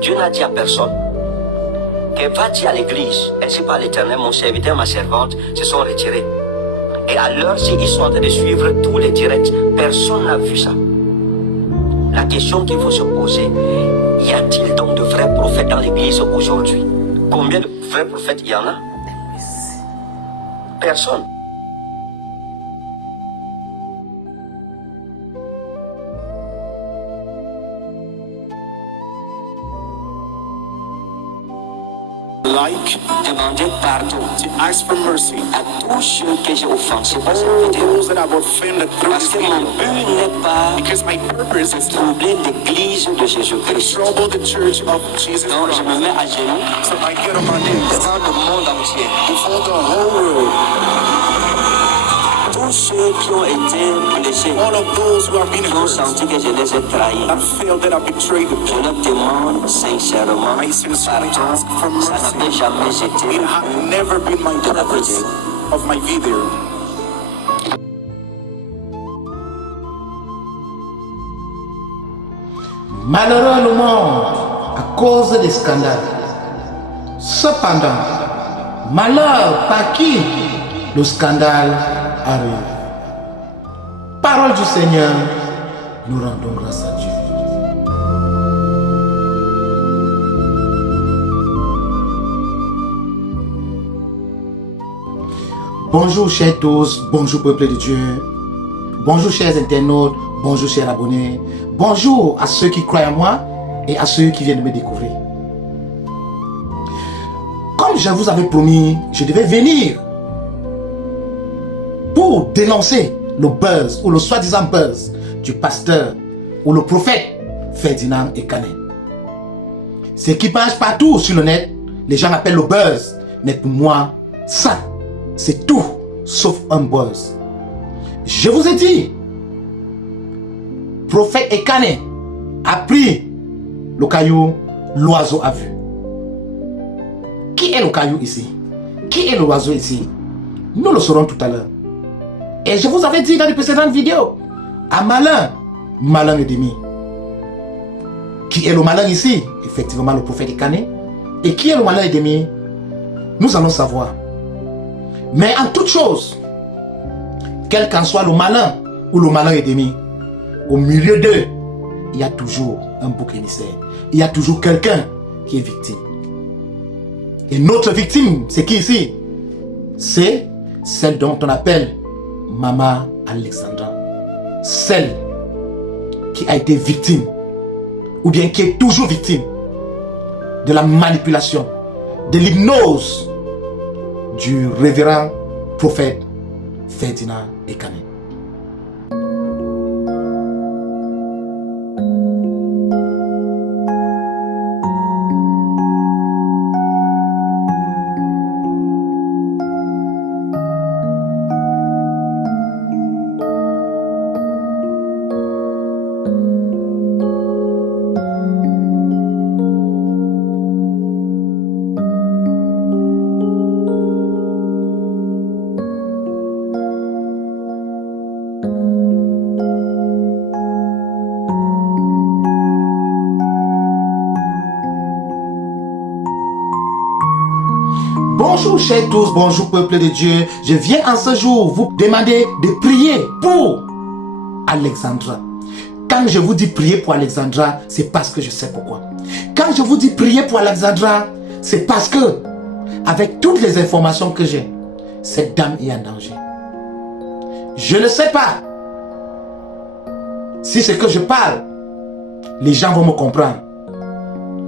Dieu n'a dit à personne qu'elle va dire à l'église, ainsi par l'Éternel, mon serviteur, ma servante se sont retirés. Et à l'heure, ils sont en train de suivre tous les directs. Personne n'a vu ça. La question qu'il faut se poser, y a-t-il donc de vrais prophètes dans l'église aujourd'hui? Combien de vrais prophètes il y en a? Personne. Like, demander pardon to ask for mercy. à tous ceux que j'ai offensés par cette All vidéo. those that I've offended through Parce this que mon video. but n'est pas Because my purpose is to troubler l'église de Jésus-Christ. trouble the church of Jesus Donc je Christ. me mets à genoux So I get on my knees devant le monde entier. before the whole world. Tous ceux qui ont été blessés, All of those who have been qui ont hurt, senti que je les ai trahis. that feel that I've betrayed them. Je leur demande sincèrement I sincerely ask for pardon. Ça mercy. n'avait jamais été It had never been my purpose of my video. Malheureux le monde à cause des scandales. Cependant, malheur par qui le scandale arrive. Parole du Seigneur, nous rendons grâce à Dieu. Bonjour chers tous, bonjour peuple de Dieu, bonjour chers internautes, bonjour chers abonnés, bonjour à ceux qui croient en moi et à ceux qui viennent me découvrir. Comme je vous avais promis, je devais venir pour dénoncer le buzz ou le soi-disant buzz du pasteur ou le prophète Ferdinand Ekane. Ce qui passe partout sur le net, les gens appellent le buzz, mais pour moi, ça, c'est tout sauf un buzz. Je vous ai dit, prophète Ekane a pris le caillou, l'oiseau a vu. Qui est le caillou ici? Qui est l'oiseau ici? Nous le saurons tout à l'heure. Et je vous avais dit dans les précédentes vidéos, un malin, malin et demi. Qui est le malin ici? Effectivement, le prophète Ekane. Et qui est le malin et demi? Nous allons savoir. Mais en toute chose, quel qu'en soit le malin ou le malin et demi, au milieu d'eux, il y a toujours un bouc émissaire. Il y a toujours quelqu'un qui est victime. Et notre victime, c'est qui ici? C'est celle dont on appelle Maman Alexandra. Celle qui a été victime, ou bien qui est toujours victime de la manipulation, de l'hypnose du révérend prophète Ferdinand Ekane. Bonjour chers tous, bonjour peuple de Dieu. Je viens en ce jour vous demander de prier pour Alexandra. Quand je vous dis prier pour Alexandra, c'est parce que je sais pourquoi. Quand je vous dis prier pour Alexandra, c'est parce que, avec toutes les informations que j'ai, cette dame est en danger. Je ne sais pas si ce que je parle, les gens vont me comprendre.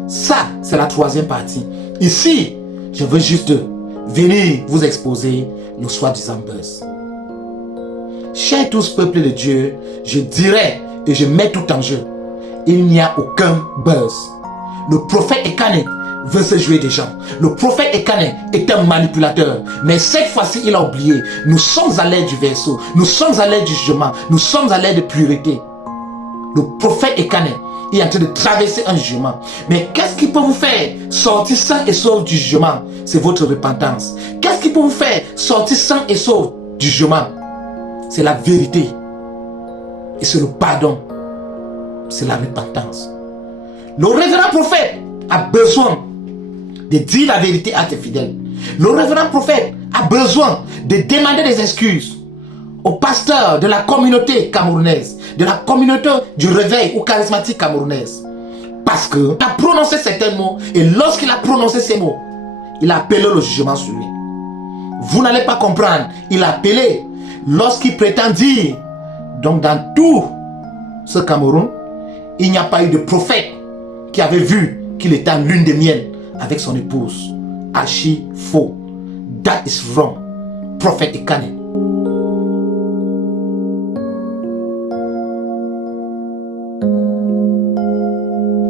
Ça, c'est la troisième partie. Ici, je veux juste venir vous exposer le soi-disant buzz. chers tous peuple de Dieu, je dirais et je mets tout en jeu. Il n'y a aucun buzz. Le prophète Ekane veut se jouer des gens. Le prophète Ekane est un manipulateur. Mais cette fois-ci, il a oublié. Nous sommes à l'ère du verseau. Nous sommes à l'ère du jugement. Nous sommes à l'ère de priorité. Le prophète Ekane est en train de traverser un jugement. Mais qu'est-ce qui peut vous faire sortir sain et sauf du jugement? C'est votre repentance. Qu'est-ce qui peut vous faire sortir sain et sauf du jugement? C'est la vérité. Et c'est le pardon. C'est la repentance. Le révérend prophète a besoin de dire la vérité à tes fidèles. Le révérend prophète a besoin de demander des excuses aux pasteurs de la communauté camerounaise, de la communauté du réveil ou charismatique camerounaise. Parce qu'il a prononcé certains mots et lorsqu'il a prononcé ces mots, il a appelé le jugement sur lui. Vous n'allez pas comprendre. Il a appelé lorsqu'il prétend dire. Donc dans tout ce Cameroun, il n'y a pas eu de prophète qui avait vu qu'il était en lune de miel avec son épouse. Archi faux. That is wrong. Prophète Ekane.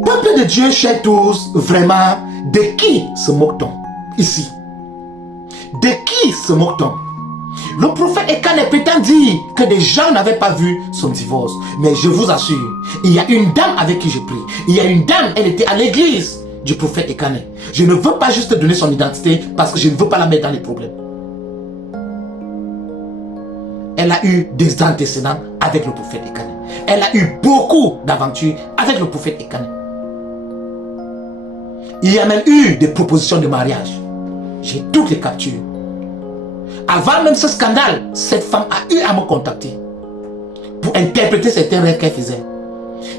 Peuple de Dieu, chers tous, vraiment, de qui se moque-t-on ici? De qui se moque-t-on? Le prophète Ekane prétend dire que des gens n'avaient pas vu son divorce. Mais je vous assure, il y a une dame avec qui je prie. Il y a une dame, elle était à l'église du prophète Ekane. Je ne veux pas juste donner son identité parce que je ne veux pas la mettre dans les problèmes. Elle a eu des antécédents avec le prophète Ekane. Elle a eu beaucoup d'aventures avec le prophète Ekane. Il y a même eu des propositions de mariage. J'ai toutes les captures. Avant même ce scandale, cette femme a eu à me contacter pour interpréter certains rêves qu'elle faisait.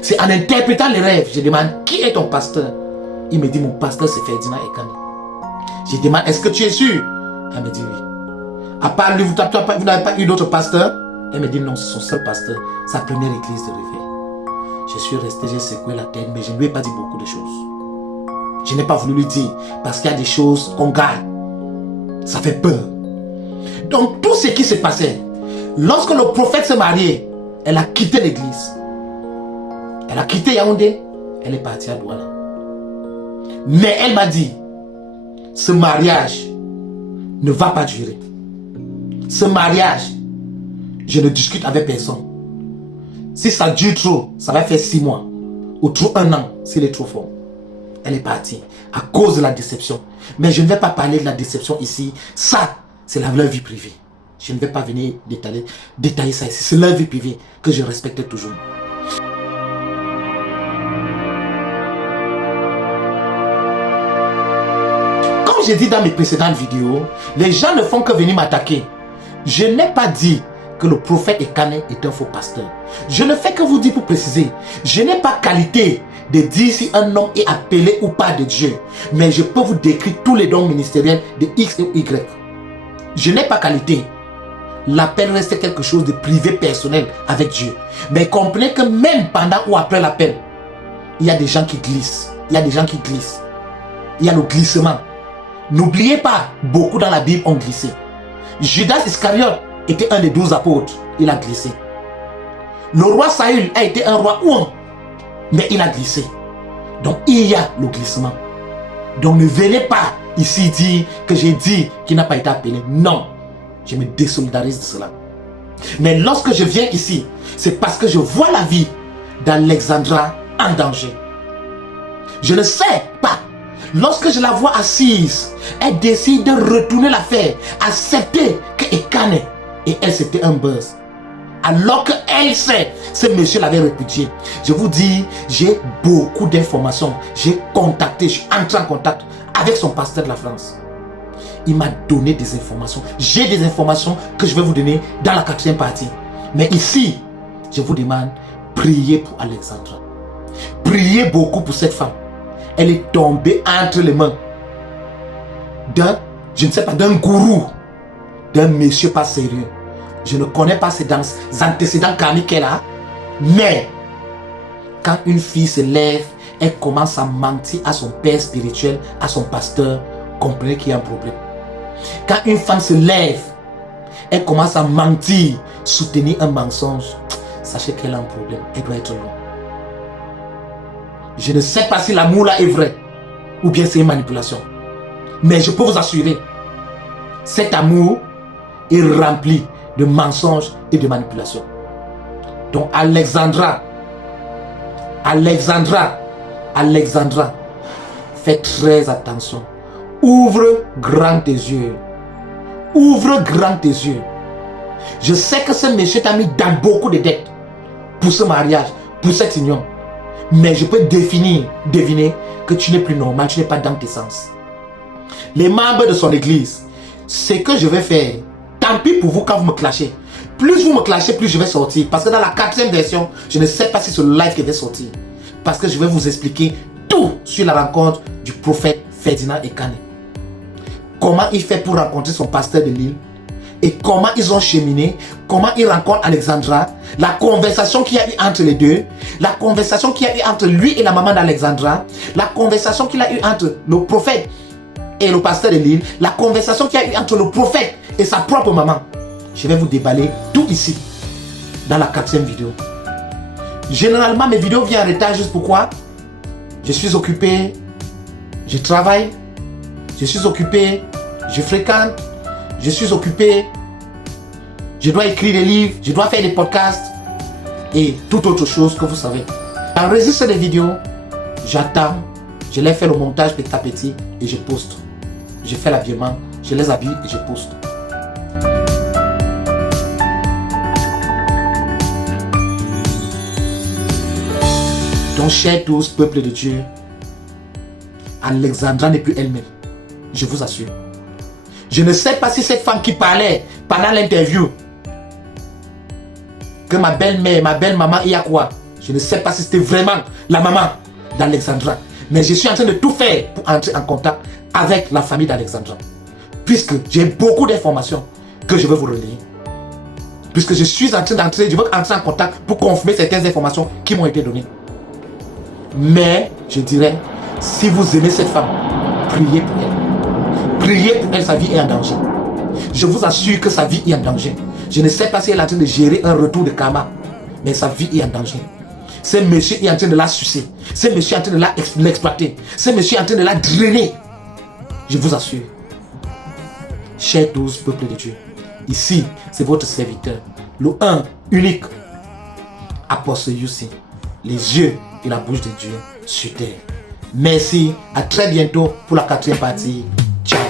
C'est en interprétant les rêves, je demande qui est ton pasteur. Il me dit mon pasteur c'est Ferdinand Ekane. Je demande est-ce que tu es sûr? Elle me dit oui. À part lui, vous n'avez pas eu d'autre pasteur? Elle me dit non, c'est son seul pasteur, sa première église de réveil. Je suis resté, j'ai secoué la tête, mais je ne lui ai pas dit beaucoup de choses. Je n'ai pas voulu lui dire parce qu'il y a des choses qu'on garde. Ça fait peur. Donc tout ce qui se passait, lorsque le prophète se mariait, elle a quitté l'église. Elle a quitté Yaoundé, elle est partie à Douala. Mais elle m'a dit, ce mariage ne va pas durer. Ce mariage, je ne discute avec personne. Si ça dure trop, ça va faire 6 mois. Ou trop 1 an, s'il est trop fort. Elle est partie à cause de la déception. Mais je ne vais pas parler de la déception ici. Ça, c'est leur vie privée. Je ne vais pas venir détailler ça ici. C'est leur vie privée que je respecte toujours. Comme j'ai dit dans mes précédentes vidéos, les gens ne font que venir m'attaquer. Je n'ai pas dit que le prophète Ekane est un faux pasteur. Je ne fais que vous dire pour préciser. Je n'ai pas qualité de dire si un homme est appelé ou pas de Dieu. Mais je peux vous décrire tous les dons ministériels de X et Y. Je n'ai pas qualité. L'appel reste quelque chose de privé, personnel avec Dieu. Mais comprenez que même pendant ou après l'appel, il y a des gens qui glissent. Il y a des gens qui glissent. Il y a le glissement. N'oubliez pas, beaucoup dans la Bible ont glissé. Judas Iscariote était un des 12 apôtres. Il a glissé. Le roi Saül a été un roi ouin, mais il a glissé. Donc il y a le glissement. Donc ne venez pas ici dire que j'ai dit qu'il n'a pas été appelé. Non, je me désolidarise de cela. Mais lorsque je viens ici, c'est parce que je vois la vie d'Alexandra en danger. Je ne sais pas. Lorsque je la vois assise, elle décide de retourner l'affaire, accepter que Ekane et elle c'était un buzz. Alors qu'elle sait, ce monsieur l'avait répudié. Je vous dis, j'ai beaucoup d'informations. J'ai contacté, je suis entré en contact avec son pasteur de la France. Il m'a donné des informations. J'ai des informations que je vais vous donner dans la 4e partie. Mais ici, je vous demande, priez pour Alexandra. Priez beaucoup pour cette femme. Elle est tombée entre les mains d'un, je ne sais pas, d'un gourou, d'un monsieur pas sérieux. Je ne connais pas ses antécédents karmiques qu'elle a, mais quand une fille se lève, elle commence à mentir à son père spirituel, à son pasteur, comprenez qu'il y a un problème. Quand une femme se lève, elle commence à mentir, soutenir un mensonge, sachez qu'elle a un problème. Elle doit être loin. Je ne sais pas si l'amour là est vrai ou bien c'est une manipulation. Mais je peux vous assurer, cet amour est rempli de mensonges et de manipulations. Donc Alexandra, fais très attention. Ouvre grand tes yeux. Ouvre grand tes yeux. Je sais que ce monsieur t'a mis dans beaucoup de dettes pour ce mariage, pour cette union. Mais je peux deviner que tu n'es plus normal, tu n'es pas dans tes sens. Les membres de son église, ce que je vais faire, tant pis pour vous quand vous me clashez. Plus vous me clashez, plus je vais sortir. Parce que dans la 4e version, je ne sais pas si c'est le live qui va sortir. Parce que je vais vous expliquer tout sur la rencontre du prophète Ferdinand Ekane. Comment il fait pour rencontrer son pasteur de Lille. Et comment ils ont cheminé. Comment il rencontre Alexandra. La conversation qu'il y a eu entre les deux. La conversation qu'il y a eu entre lui et la maman d'Alexandra. La conversation qu'il a eu entre le prophète et le pasteur de Lille. La conversation qu'il y a eu entre le prophète et sa propre maman. Je vais vous déballer tout ici, dans la 4e vidéo. Généralement, mes vidéos viennent en retard juste pourquoi? Je suis occupé, je travaille, je suis occupé, je fréquente, je suis occupé, je dois écrire des livres, je dois faire des podcasts et toute autre chose que vous savez. J'enregistre des vidéos, j'attends, je les fais le montage petit à petit et je poste. Je fais l'habillement, je les habille et je poste. Donc, chers tous, peuple de Dieu, Alexandra n'est plus elle-même. Je vous assure. Je ne sais pas si cette femme qui parlait pendant l'interview, que ma belle-mère, ma belle-maman, il y a quoi? Je ne sais pas si c'était vraiment la maman d'Alexandra. Mais je suis en train de tout faire pour entrer en contact avec la famille d'Alexandra. Puisque j'ai beaucoup d'informations que je veux vous relayer. Puisque je suis en train d'entrer, je veux entrer en contact pour confirmer certaines informations qui m'ont été données. Mais, je dirais, si vous aimez cette femme, priez pour elle. Priez pour elle, sa vie est en danger. Je vous assure que sa vie est en danger. Je ne sais pas si elle est en train de gérer un retour de karma, mais sa vie est en danger. Ce monsieur est en train de la sucer. Ce monsieur est en train de l'exploiter. Ce monsieur est en train de la drainer. Je vous assure. Chers 12 peuples de Dieu, ici, c'est votre serviteur, le un, unique, Apostle Youssé, les yeux et la bouche de Dieu sur terre. Merci, à très bientôt pour la 4e partie. Ciao.